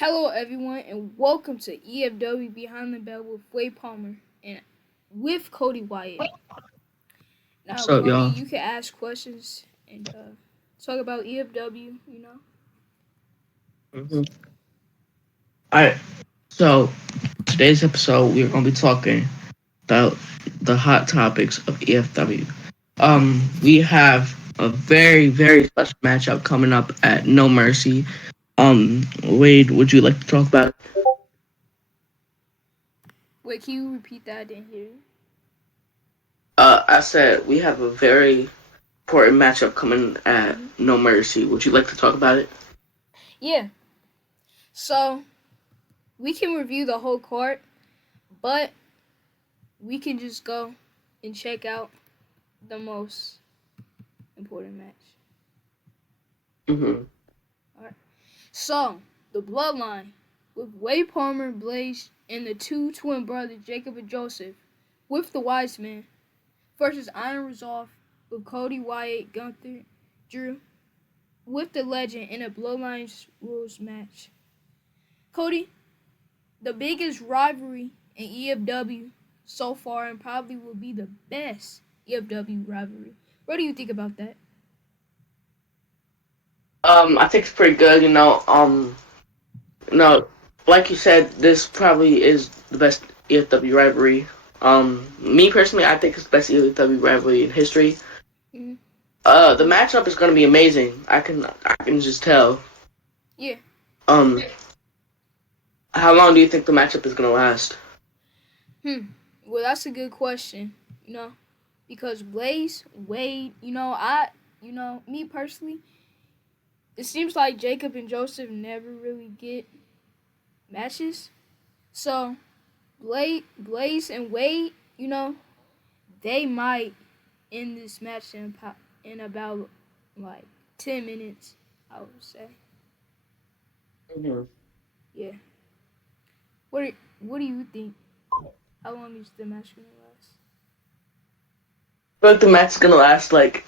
Hello, everyone, and welcome to EFW Behind the Bell with Wade Palmer and with Kodi Wyatt. Now, What's up, Kodi, y'all? you can ask questions and talk about EFW. hmm All right. So today's episode, we're gonna be talking about the hot topics of EFW. We have a very special matchup coming up at No Mercy. Wade, would you like to talk about it? Wait, can you repeat that? I didn't hear you. I said we have a very important matchup coming at hmm No Mercy. Would you like to talk about it? Yeah, so we can review the whole card, but we can just go and check out the most important match. Mm-hmm. All right. So, the Bloodline with Wade Palmer, Blaze, and the two twin brothers, Jacob and Joseph, with the Wise Men, versus Iron Resolve with Kodi, Wyatt, Gunther, Drew, with the Legend in a Bloodlines rules match. Kodi, the biggest rivalry in EFW so far and probably will be the best EFW rivalry. What do you think about that? I think it's pretty good. No, like you said, this probably is the best EFW rivalry. Me personally, I think it's the best EFW rivalry in history. Mm-hmm. The matchup is going to be amazing. I can just tell. Yeah. Um, how long do you think the matchup is going to last? Well, that's a good question. You know, because Blaze, Wade, me personally, it seems like Jacob and Joseph never really get matches. So Blaze and Wade, they might end this match in about like 10 minutes. I would say, Mhm. yeah. What do you think? How long is the match gonna last? I feel like the match is going to last like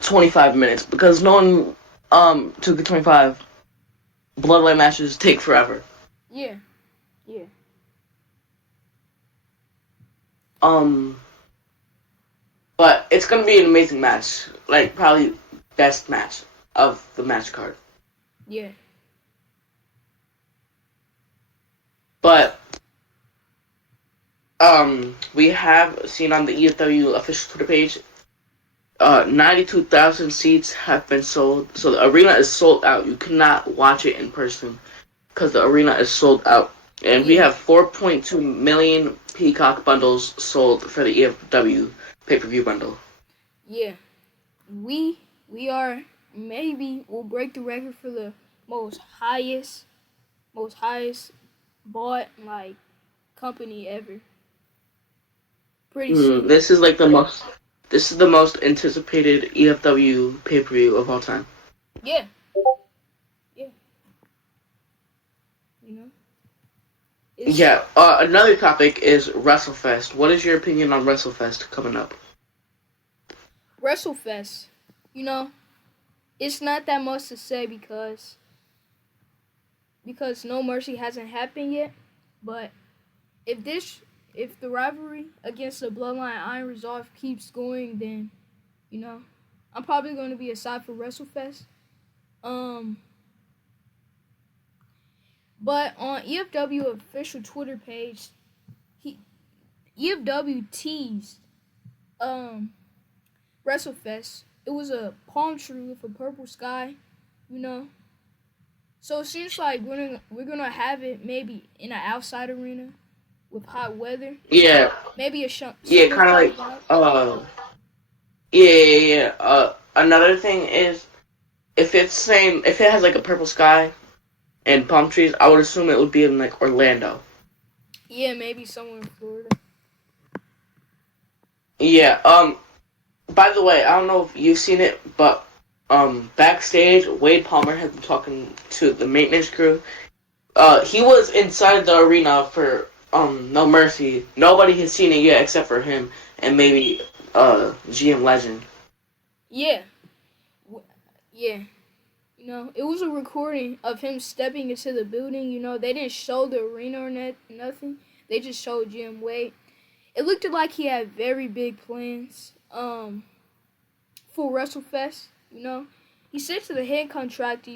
25 minutes because no one took the 25. Bloodline matches take forever. Yeah, yeah, Um, but it's going to be an amazing match. Like probably best match of the match card. yeah, But we have seen on the EFW official Twitter page, 92,000 seats have been sold. So the arena is sold out. You cannot watch it in person because the arena is sold out. And we yeah, have 4.2 million Peacock bundles sold for the EFW pay-per-view bundle. yeah. We we are maybe we'll break the record for the most highest bought like company ever pretty Mm, soon. this is like the most. This is the most anticipated EFW pay-per-view of all time. Yeah, yeah. You know, it's Yeah. Another topic is WrestleFest. What is your opinion on WrestleFest coming up? WrestleFest. You know, it's not that much to say because No Mercy hasn't happened yet. But if this if the rivalry against the Bloodline Iron Resolve keeps going, then you know I'm probably going to be aside for WrestleFest. Um, but on EFW official Twitter page, he EFW teased um WrestleFest. It was a palm tree with a purple sky, you know. So it seems like we're gonna have it maybe in an outside arena with hot weather, Yeah. maybe a Yeah. summer Kind of kind like. of vibe. Yeah. Another thing is if it has like a purple sky and palm trees, I would assume it would be in like Orlando. Yeah, maybe somewhere in Florida. Yeah. By the way, I don't know if you've seen it, but backstage, Wade Palmer has been talking to the maintenance crew. He was inside the arena for No Mercy. Nobody has seen it yet except for him and maybe GM Legend. Yeah, yeah. It was a recording of him stepping into the building. They didn't show the arena or nothing. They just showed Jim Wade. It looked like he had very big plans for WrestleFest. He said to the head contractor.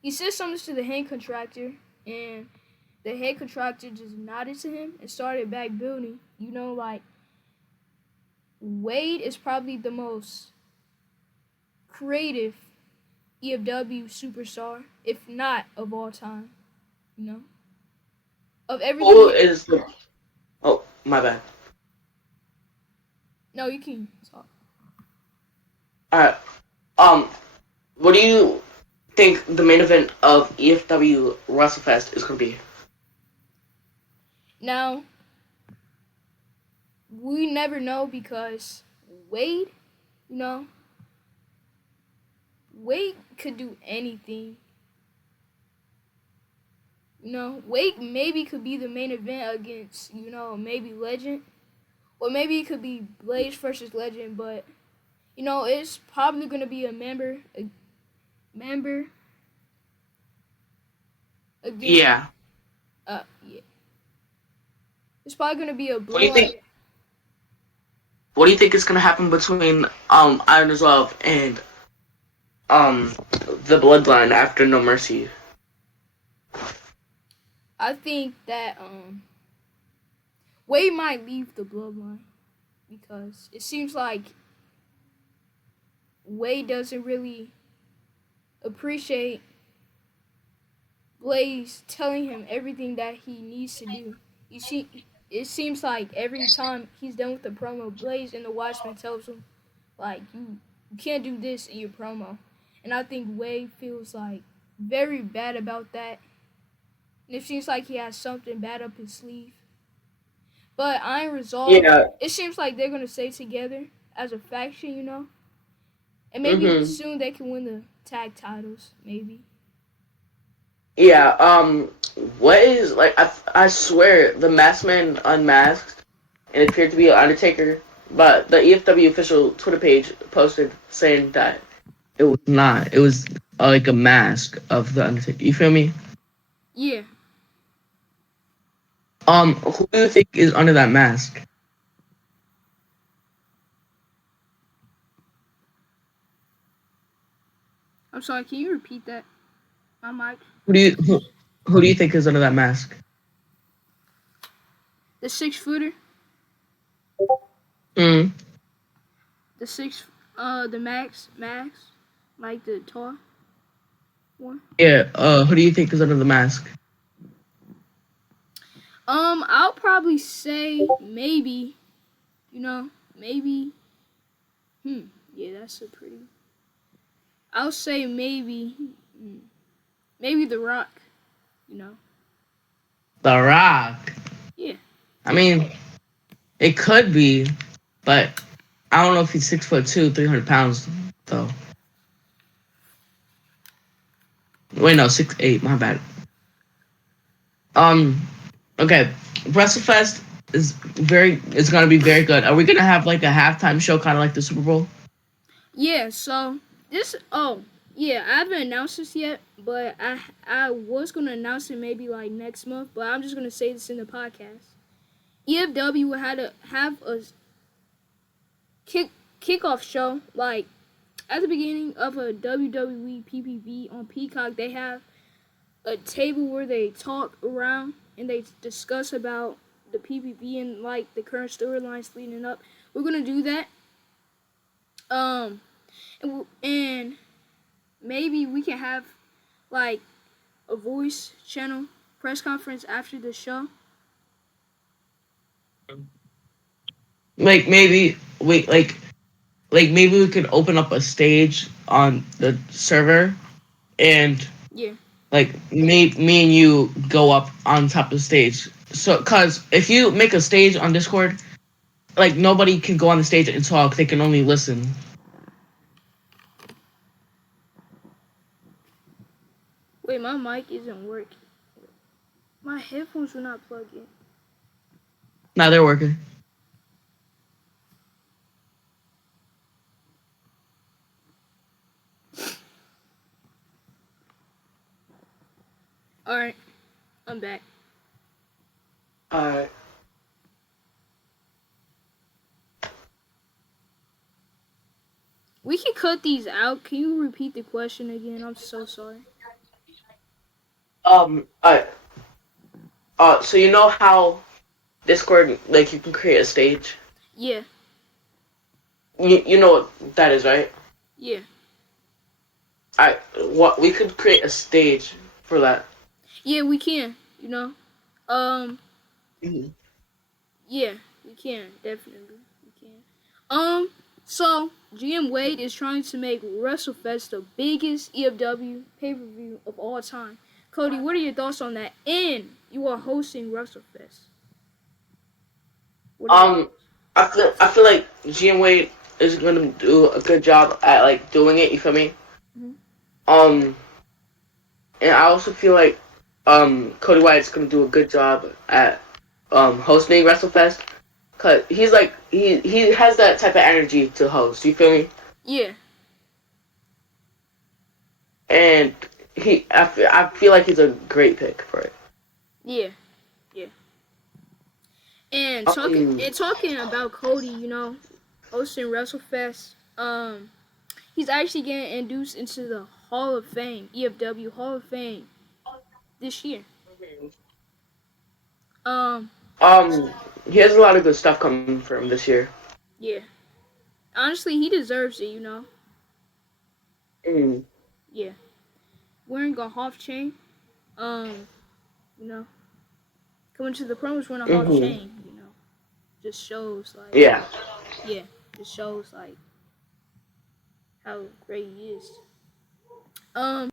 He said something to the head contractor, and the head contractor just nodded to him and started back building. Like Wade is probably the most creative EFW superstar, if not of all time. Of everything. Who is the? Oh, my bad. No, you can talk. All right. What do you think the main event of EFW WrestleFest is gonna be? Now, we never know because Wade, Wade could do anything. Wade maybe could be the main event against, maybe Legend. Or maybe it could be Blaze versus Legend, but, it's probably going to be a member against... Yeah. Yeah. It's probably going to be a blowout. What do you think? What do you think is gonna happen between Iron Resolve and the Bloodline after No Mercy? I think that Wade might leave the Bloodline because it seems like Wade doesn't really appreciate Blaze telling him everything that he needs to do. It seems like every time he's done with the promo, Blaze and the Watchman tells him, like, you can't do this in your promo. And I think Wade feels like very bad about that. And it seems like he has something bad up his sleeve. But Iron Resolve, It seems like they're going to stay together as a faction, And maybe soon they can win the tag titles, maybe. Yeah, what is, like, I swear, the Masked Man unmasked and it appeared to be an Undertaker, but the EFW official Twitter page posted saying that it was not. It was like a mask of the Undertaker. You feel me? Yeah. Who do you think is under that mask? I'm sorry, can you repeat that? My mic. Who do you think is under that mask? The 6-footer. Mm. The Max, like the tall one. Yeah. Who do you think is under the mask? I'll probably say maybe. Maybe. Yeah, that's a pretty. I'll say maybe. Maybe The Rock. The Rock. Yeah. I mean, it could be, but I don't know if he's 6'2", 300 pounds though. Wait, no, 6'8". My bad. Okay, WrestleFest is it's gonna be very good. Are we gonna have like a halftime show, kind of like the Super Bowl? Yeah. So this. Oh, yeah. I haven't announced this yet, but I was gonna announce it maybe like next month. But I'm just gonna say this in the podcast. EFW had to have a kickoff show like at the beginning of a WWE PPV on Peacock. They have a table where they talk around and they discuss about the PPV and like the current storylines leading up. We're gonna do that. And maybe we can have like a voice channel press conference after the show. Like maybe maybe we could open up a stage on the server, and Yeah. like me and you go up on top of the stage. So, cause if you make a stage on Discord, like nobody can go on the stage and talk; they can only listen. Wait, my mic isn't working. My headphones will not plug in. Now they're working. Alright, I'm back. Uh, We can cut these out. Can you repeat the question again? I'm so sorry. um, uh, so you know how Discord, like, you can create a stage? Yeah, You know what that is, right? yeah. What we could create a stage for that. Yeah, we can, you know. Um, Mhm. yeah, we can, definitely. We can. So GM Wade is trying to make WrestleFest the biggest EFW pay-per-view of all time. Kodi, what are your thoughts on that? And you are hosting WrestleFest. What are your Um, I feel like GM Wade is gonna do a good job at like doing it. You feel me? Mhm. Um, and I also feel like Cody Wyatt's gonna do a good job at hosting WrestleFest, cause he's like he has that type of energy to host. You feel me? Yeah, And I feel like he's a great pick for it. yeah, yeah. And Um, talking about Kodi, hosting WrestleFest. He's actually getting induced into the Hall of Fame, EFW Hall of Fame this year. Um, um, he has a lot of good stuff coming for him this year. yeah. Honestly, he deserves it. Mm. Yeah. Wearing a half chain. Um, you know, coming to the promos wearing a half Mhm. chain. Just shows like, Yeah. yeah, just shows like how great he is. Um,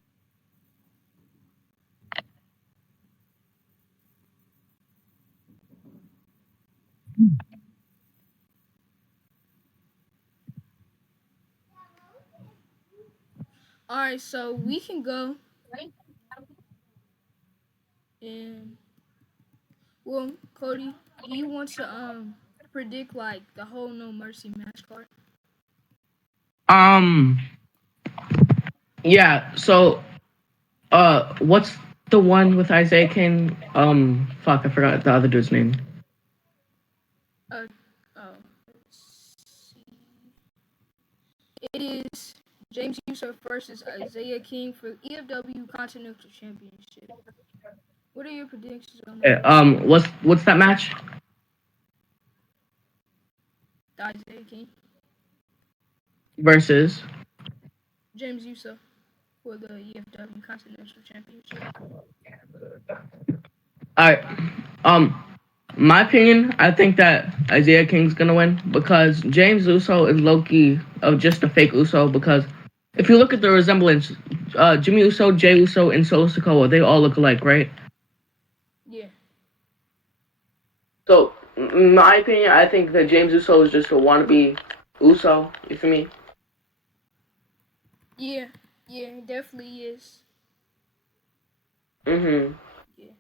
all right, so we can go and well, Kodi, do you want to predict like the whole No Mercy match card? Um. Yeah. So, what's the one with Isaiah King? Fuck, I forgot the other dude's name. Uh, oh, let's see. It is James Yusuf versus Isaiah King for EFW Continental Championship. What are your predictions on that? What's that match? The Isaiah King, Versus. James Yusuf for the EFW Continental Championship. I, um, my opinion, I think that Isaiah King's gonna win because James Uso is Loki of just a fake Uso. Because if you look at the resemblance, Jimmy Uso, Jay Uso, and Solo Sikoa, they all look alike, right? Yeah, So, in my opinion, I think that James Uso is just a wannabe Uso. You feel me? yeah, yeah, it definitely is. Mm-hmm. Yeah,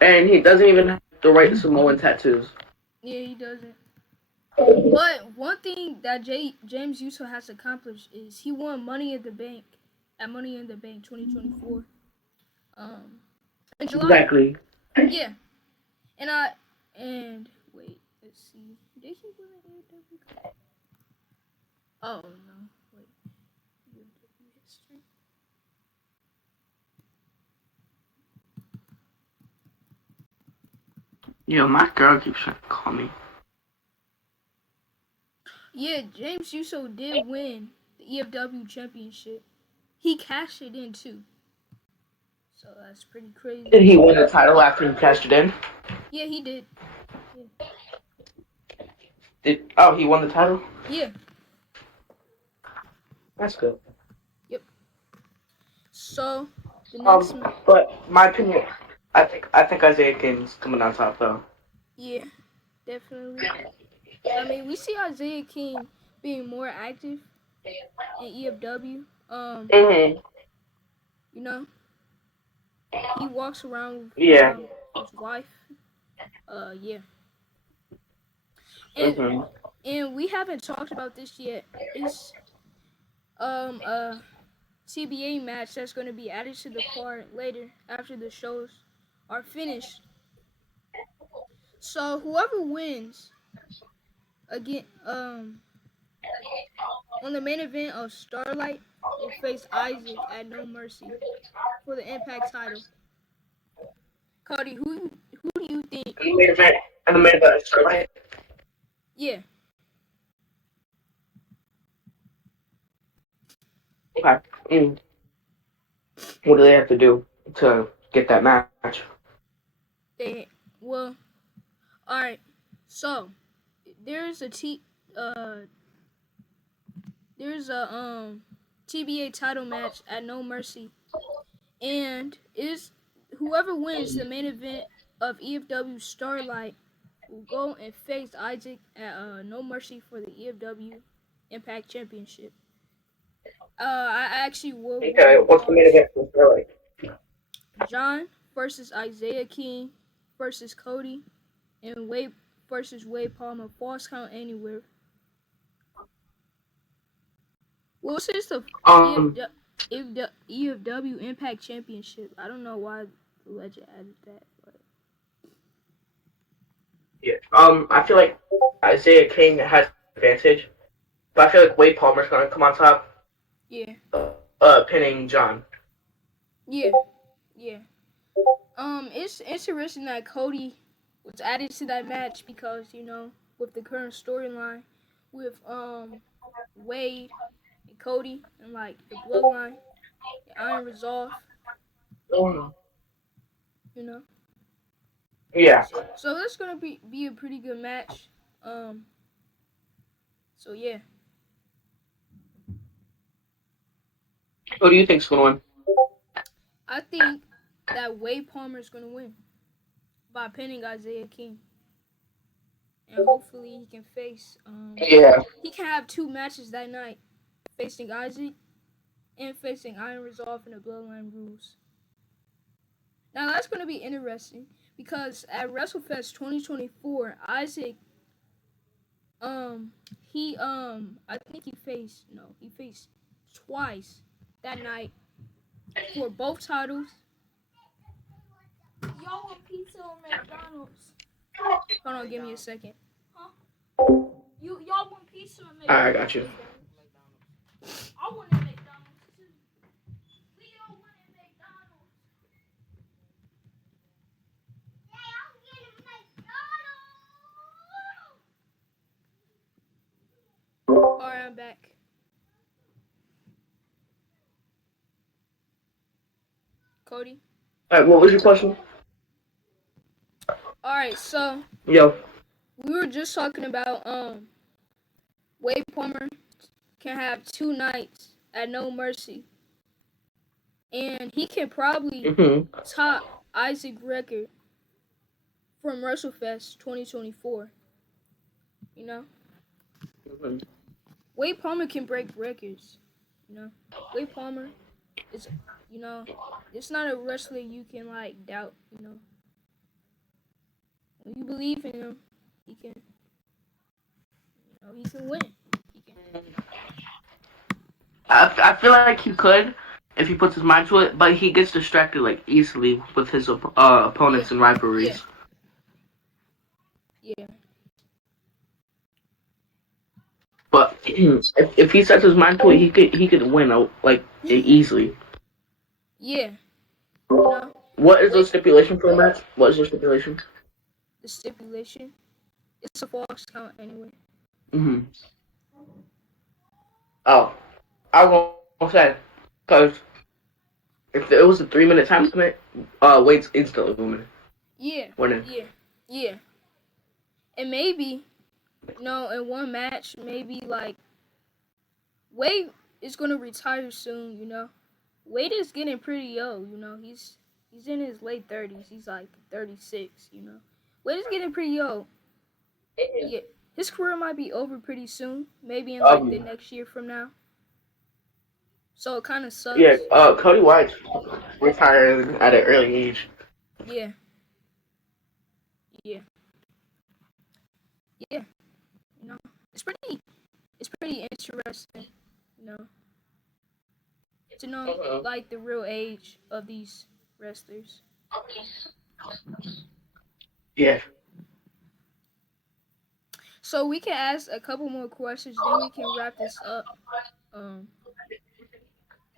And he doesn't even have the right Samoan tattoos. yeah, he doesn't. But one thing that James Yusuf has accomplished is he won Money in the Bank at Money in the Bank 2024. Um, in July. Exactly. Yeah, and wait, let's see. Did he win an AEW Cup? Oh no, wait. AEW history. Yo, my girl keeps trying to call me. Yeah, James Uso did win the EFW championship. He cashed it in too, so that's pretty crazy. Did he win the title after he cashed it in? Yeah, he did. Yeah. He won the title? Yeah. That's good. Yep. So the next, But my opinion, I think Isaiah King's coming on top though. yeah, definitely. I mean, we see Isaiah King being more active in EFW. Mm-hmm. You know, he walks around with Yeah. his wife. Yeah, and Mm-hmm. and we haven't talked about this yet. Is um uh TBA match that's going to be added to the card later after the shows are finished. So whoever wins again on the main event of Starlight will face Isaac at No Mercy for the Impact title. Kodi, who do you think? And the main event is Starlight. Yeah. Okay. What do they have to do to get that match? All right. So there's a TBA title match at No Mercy, and is whoever wins the main event of EFW Starlight will go and face Isaac at No Mercy for the EFW Impact Championship. I actually will. Okay, what's the main event for Starlight? John versus Isaiah King versus Kodi, and Wade versus Wade Palmer. Falls count anywhere. Well, since the EFW Impact Championship, I don't know why the legend added that. But yeah. I feel like Isaiah King has advantage, but I feel like Wade Palmer's gonna come on top. yeah. Pinning John. Yeah. It's interesting that Kodi was added to that match because with the current storyline with Wade and Kodi and like the bloodline, the Iron Resolve, Yeah. So that's gonna be a pretty good match. So yeah. Who do you think's gonna win? I think that Wade Palmer is gonna win by pinning Isaiah King, and hopefully he can face. He can have 2 matches that night, facing Isaac and facing Iron Resolve in the Bloodline Rules. Now that's gonna be interesting because at WrestleFest 2024, Isaac, I think he faced twice that night for both titles. Y'all want pizza or McDonald's? Hold on, give me a second. Huh? Y'all want pizza or McDonald's? I got you. I want a McDonald's too. We all want a McDonald's. Yeah, I'm getting McDonald's. Alright, I'm back. Kodi? Alright, what was your question? Alright, so Yo. we were just talking about Wade Palmer can have 2 nights at No Mercy. And he can probably top Isaac's record from WrestleFest 2024. Wade Palmer can break records. Wade Palmer is, it's not a wrestler you can doubt. When you believe in him, he can. He can win. I feel like he could if he puts his mind to it, but he gets distracted easily with his opponents and rivalries. Yeah. But if he sets his mind to it, he could win easily. Yeah. What is the stipulation for the match? What is the stipulation? The stipulation? It's a false count anyway. Oh, I was gonna say, because if it was a 3-minute time limit, Wade's instantly winning. Yeah. Winning. Yeah. And maybe, in one match, maybe Wade is gonna retire soon. Wade is getting pretty old. He's in his late 30s. He's 36. Wade is getting pretty old. Yeah. His career might be over pretty soon. Maybe in the next year from now. So it kind of sucks. Yeah. Cody Wyatt retired at an early age. Yeah. It's pretty interesting. to know like the real age of these wrestlers. Yeah. So we can ask a couple more questions, then we can wrap this up.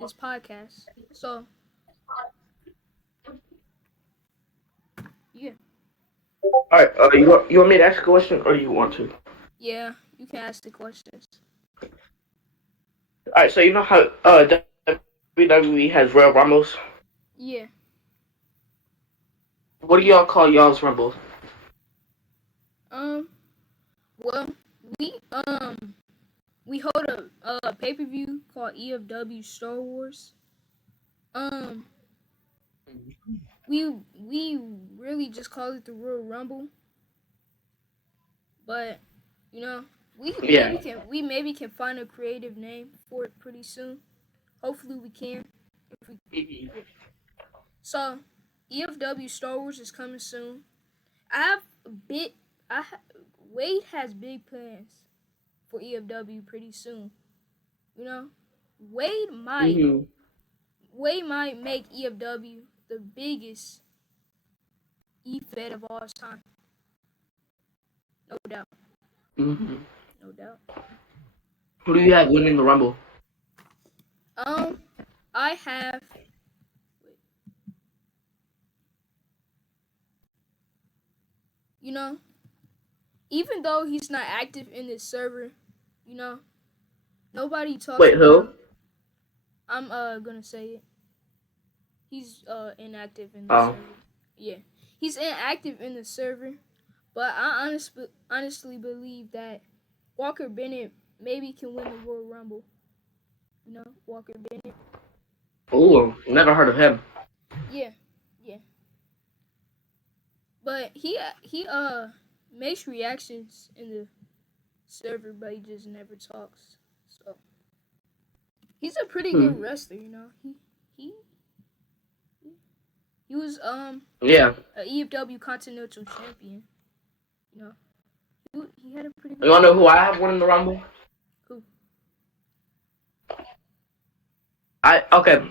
This podcast. So yeah, All right. You want me to ask a question, or you want to? yeah, you can ask the questions. All right. So you know how WWE has Royal Rumbles. Yeah. What do y'all call y'all's Rumble? Well, we we hold a pay-per-view called EFW Star Wars. We really just call it the Royal Rumble, but you know we maybe can find a creative name for it pretty soon. Hopefully we can. So EFW Star Wars is coming soon. I have a bit. Wade has big plans for EFW pretty soon. You know, Wade might make EFW the biggest E-Fed of all time. No doubt. Mm-hmm. No doubt. Who do you have winning the Rumble? I have. You know, even though he's not active in this server, you know, nobody talks. Wait, who? I'm gonna say it. He's inactive in the server. Yeah, he's inactive in the server, but I honestly believe that Walker Bennett maybe can win the Royal Rumble. You know, Walker Bennett. Oh, never heard of him. Yeah. But he makes reactions in the server, but he just never talks. So he's a pretty good wrestler, you know. He was a EFW Continental Champion. You know, he had a pretty good. You wanna know who I have winning the Rumble? Who? Okay.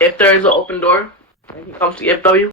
If there is an open door and he comes to EFW,